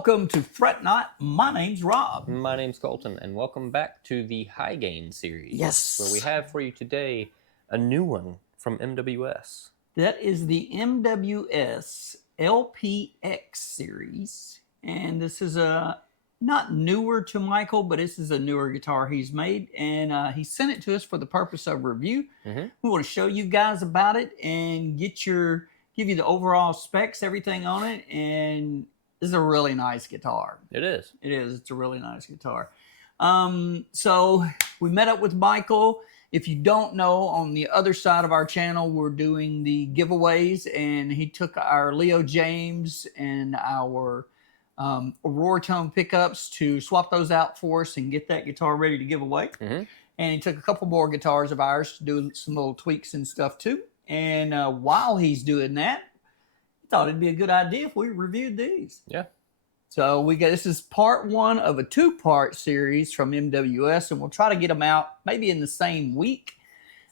welcome to Fret Not. My name's Rob. My name's Colton, and welcome back to the High Gain series. Yes. Where we have for you today a new one from MWS. That is the MWS LPX series. And this is not newer to Michael, but this is a newer guitar he's made. And he sent it to us for the purpose of review. Mm-hmm. We want to show you guys about it and give you the overall specs, everything on it. And this is a really nice guitar. It is. It is. It's a really nice guitar. So we met up with Michael. If you don't know, on the other side of our channel, we're doing the giveaways, and he took our Leo James and our Aurora Tone pickups to swap those out for us and get that guitar ready to give away. Mm-hmm. And he took a couple more guitars of ours to do some little tweaks and stuff too. And while he's doing that, I thought it'd be a good idea if we reviewed these. Yeah. So this is part one of a two-part series from MWS, and we'll try to get them out maybe in the same week.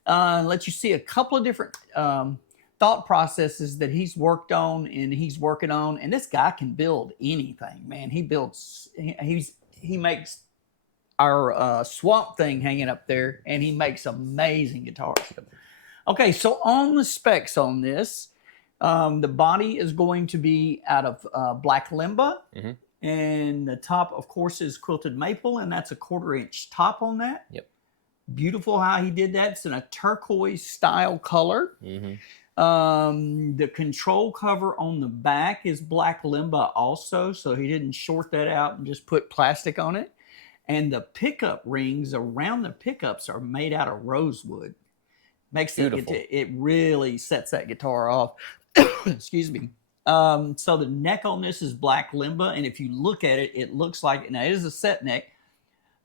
Let you see a couple of different thought processes that he's worked on and he's working on. And this guy can build anything, man. He makes our Swamp Thing hanging up there, and he makes amazing guitars. Okay, so on the specs on this, the body is going to be out of black limba, mm-hmm. and the top, of course, is quilted maple, and that's a 1/4-inch top on that. Yep. Beautiful how he did that. It's in a turquoise style color. Mm-hmm. The control cover on the back is black limba also, so he didn't short that out and just put plastic on it. And the pickup rings around the pickups are made out of rosewood. Makes it really sets that guitar off. Excuse me. So the neck on this is black limba, and if you look at it, it looks like, now it is a set neck,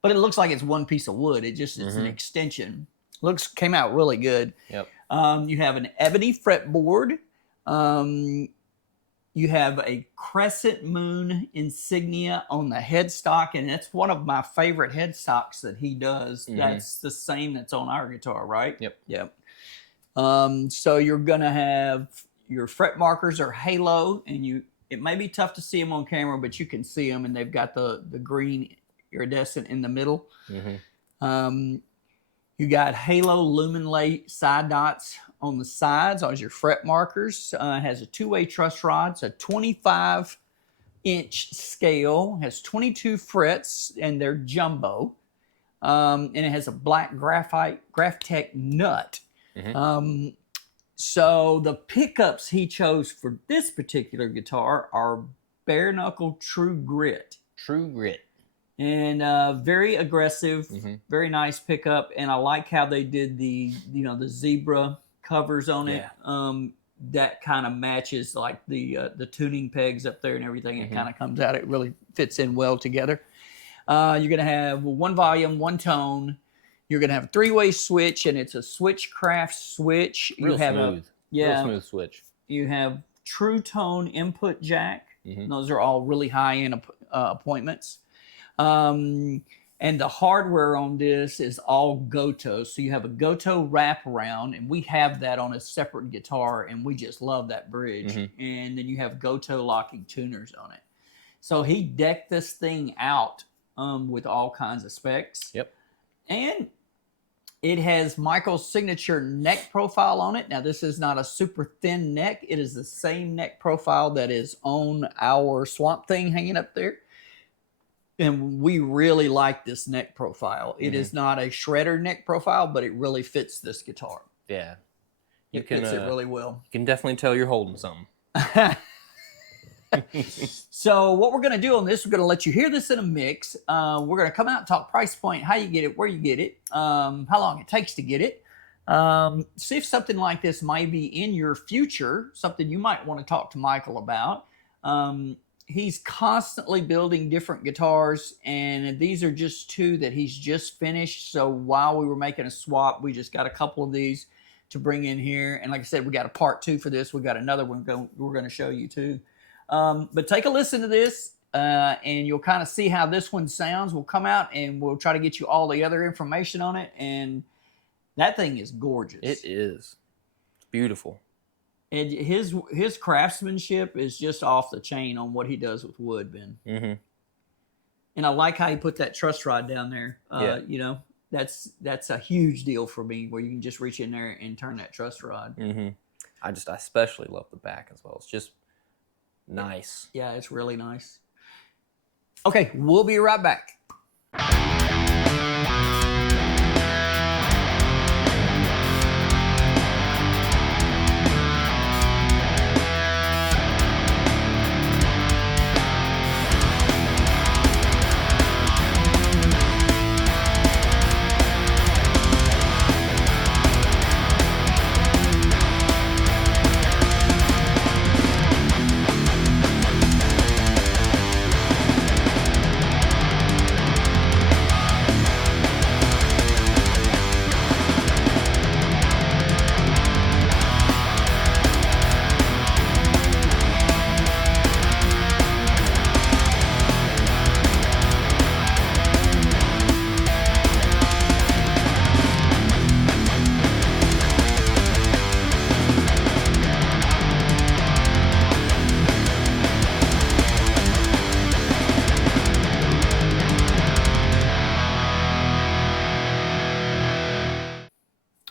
but it looks like it's one piece of wood. It's an extension. Came out really good. Yep. You have an ebony fretboard. You have a crescent moon insignia on the headstock, and that's one of my favorite headstocks that he does. Mm-hmm. That's the same that's on our guitar, right? Yep. Yep. So you're gonna have your fret markers are halo, and it may be tough to see them on camera, but you can see them, and they've got the green iridescent in the middle. Mm-hmm. You got halo lumen light side dots on the sides as your fret markers. It has a two-way truss rod. It's a 25-inch scale. Has 22 frets, and they're jumbo. And it has a black Graphtec nut. Mm-hmm. So the pickups he chose for this particular guitar are bare knuckle True Grit. True Grit. And very aggressive, very nice pickup. And I like how they did the zebra covers on it. That kind of matches like the tuning pegs up there and everything. It kind of comes out. It really fits in well together. You're going to have one volume, one tone. You're going to have a three-way switch, and it's a Switchcraft switch. Real smooth. Real smooth switch. You have True Tone input jack. Those are all really high-end appointments. And the hardware on this is all Goto. So you have a Goto wraparound, and we have that on a separate guitar, and we just love that bridge. And then you have Goto locking tuners on it. So he decked this thing out with all kinds of specs. Yep. And it has Michael's signature neck profile on it. Now, this is not a super thin neck. It is the same neck profile that is on our Swamp Thing hanging up there. And we really like this neck profile. It is not a shredder neck profile, but it really fits this guitar. Yeah. It fits it really well. You can definitely tell you're holding something. So what we're going to do on this, we're going to let you hear this in a mix. We're going to come out and talk price point, how you get it, where you get it, how long it takes to get it. See if something like this might be in your future, something you might want to talk to Michael about. He's constantly building different guitars, and these are just two that he's just finished. So while we were making a swap, we just got a couple of these to bring in here. And like I said, we got a part two for this. We got another one we're going to show you too. But take a listen to this, and you'll kind of see how this one sounds. We'll come out and we'll try to get you all the other information on it. And that thing is gorgeous. It is. It's beautiful. And his craftsmanship is just off the chain on what he does with wood, Ben. Mm-hmm. And I like how he put that truss rod down there. Yeah. You know, that's a huge deal for me, where you can just reach in there and turn that truss rod. Mm-hmm. I especially love the back as well. It's just nice. Yeah, it's really nice. Okay, we'll be right back.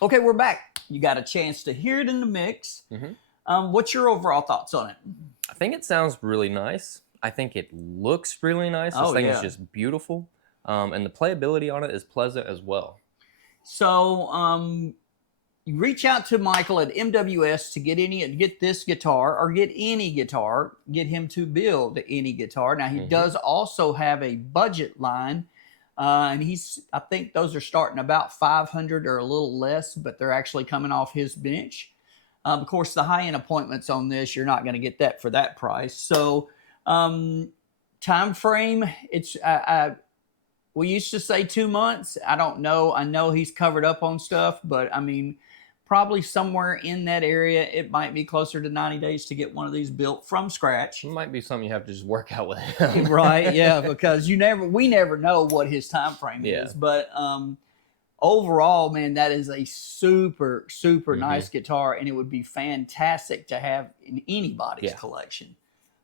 Okay, we're back. You got a chance to hear it in the mix. Mm-hmm. What's your overall thoughts on it? I think it sounds really nice. I think it looks really nice. This thing is just beautiful. And the playability on it is pleasant as well. So you reach out to Michael at MWS to get this guitar, or get any guitar, get him to build any guitar. Now, he does also have a budget line. And I think those are starting about 500 or a little less, but they're actually coming off his bench. Of course, the high-end appointments on this, you're not going to get that for that price. So, time frame, it's we used to say 2 months. I don't know. I know he's covered up on stuff, but I mean, probably somewhere in that area, it might be closer to 90 days to get one of these built from scratch. It might be something you have to just work out with him. Right, yeah, because we never know what his time frame is. But overall, man, that is a super, super nice guitar, and it would be fantastic to have in anybody's collection.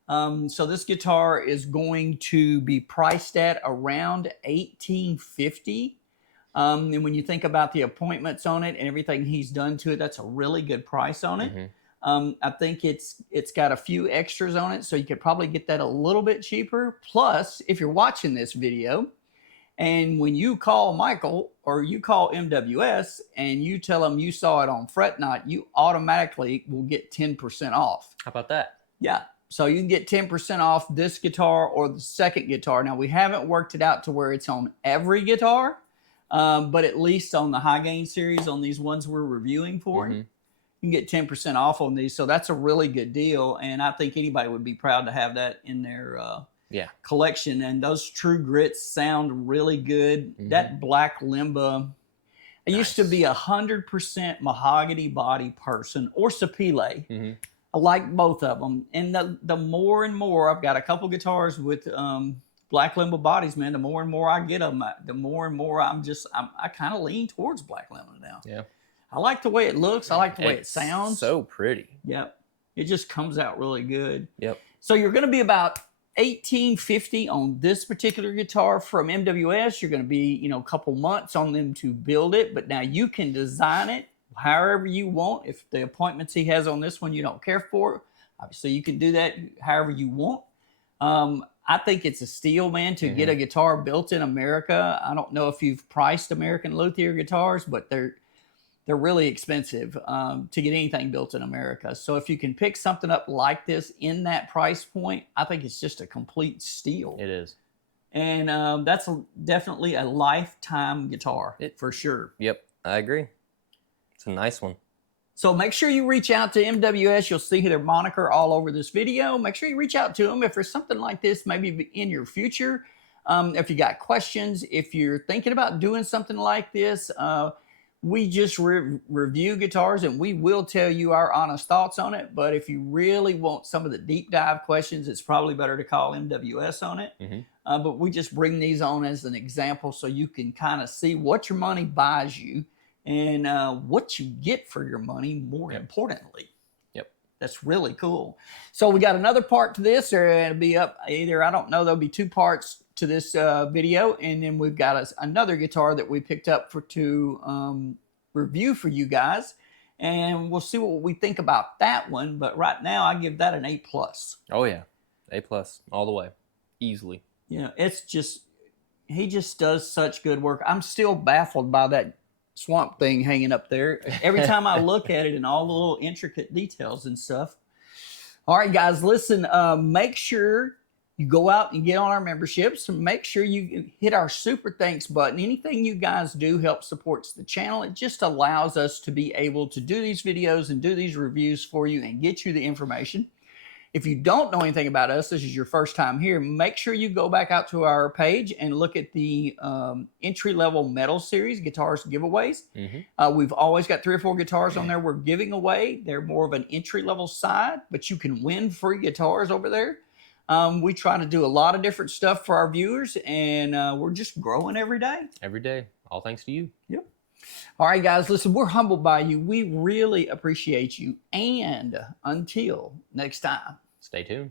So this guitar is going to be priced at around $1,850. And when you think about the appointments on it and everything he's done to it, that's a really good price on it. I think it's got a few extras on it, so you could probably get that a little bit cheaper. Plus, if you're watching this video, and when you call Michael or you call MWS and you tell them you saw it on Fret Not, you automatically will get 10% off. How about that? Yeah. So you can get 10% off this guitar or the second guitar. Now, we haven't worked it out to where it's on every guitar. But at least on the high gain series, on these ones we're reviewing for, you can get 10% off on these. So that's a really good deal. And I think anybody would be proud to have that in their collection. And those True Grits sound really good. That black limba, I used to be 100% mahogany body person, or sapele. I like both of them. And the more and more, I've got a couple guitars with black limba bodies, man. The more and more I get them, the more and more I kind of lean towards black limba now. Yeah, I like the way it looks. I like the way it sounds. So pretty. Yep, it just comes out really good. Yep. So you're going to be about $1,850 on this particular guitar from MWS. You're going to be, a couple months on them to build it, but now you can design it however you want. If the appointments he has on this one you don't care for, obviously you can do that however you want. I think it's a steal, man, to get a guitar built in America. I don't know if you've priced American Luthier guitars, but they're really expensive to get anything built in America. So if you can pick something up like this in that price point, I think it's just a complete steal. It is. And that's definitely a lifetime guitar, for sure. Yep, I agree. It's a nice one. So make sure you reach out to MWS. You'll see their moniker all over this video. Make sure you reach out to them if there's something like this maybe in your future. If you got questions, if you're thinking about doing something like this, we just review guitars and we will tell you our honest thoughts on it. But if you really want some of the deep dive questions, it's probably better to call MWS on it. But we just bring these on as an example so you can kind of see what your money buys you and what you get for your money, more importantly. Yep. That's really cool. So we got another part to this, or it'll be up either, I don't know, there'll be 2 parts to this video, and then we've got another guitar that we picked up to review for you guys, and we'll see what we think about that one. But right now, I give that an A+. Oh yeah, A+ all the way, easily. You know, it's just, he just does such good work. I'm still baffled by that Swamp Thing hanging up there every time I look at it and all the little intricate details and stuff. All right, guys, listen, make sure you go out and get on our memberships, and make sure you hit our super thanks button. Anything you guys do helps supports the channel. It just allows us to be able to do these videos and do these reviews for you and get you the information. If you don't know anything about us, this is your first time here, make sure you go back out to our page and look at the entry-level metal series, guitars giveaways. We've always got 3 or 4 guitars on there we're giving away. They're more of an entry-level side, but you can win free guitars over there. We try to do a lot of different stuff for our viewers, and we're just growing every day. Every day. All thanks to you. Yep. All right, guys, listen, we're humbled by you. We really appreciate you. And until next time, stay tuned.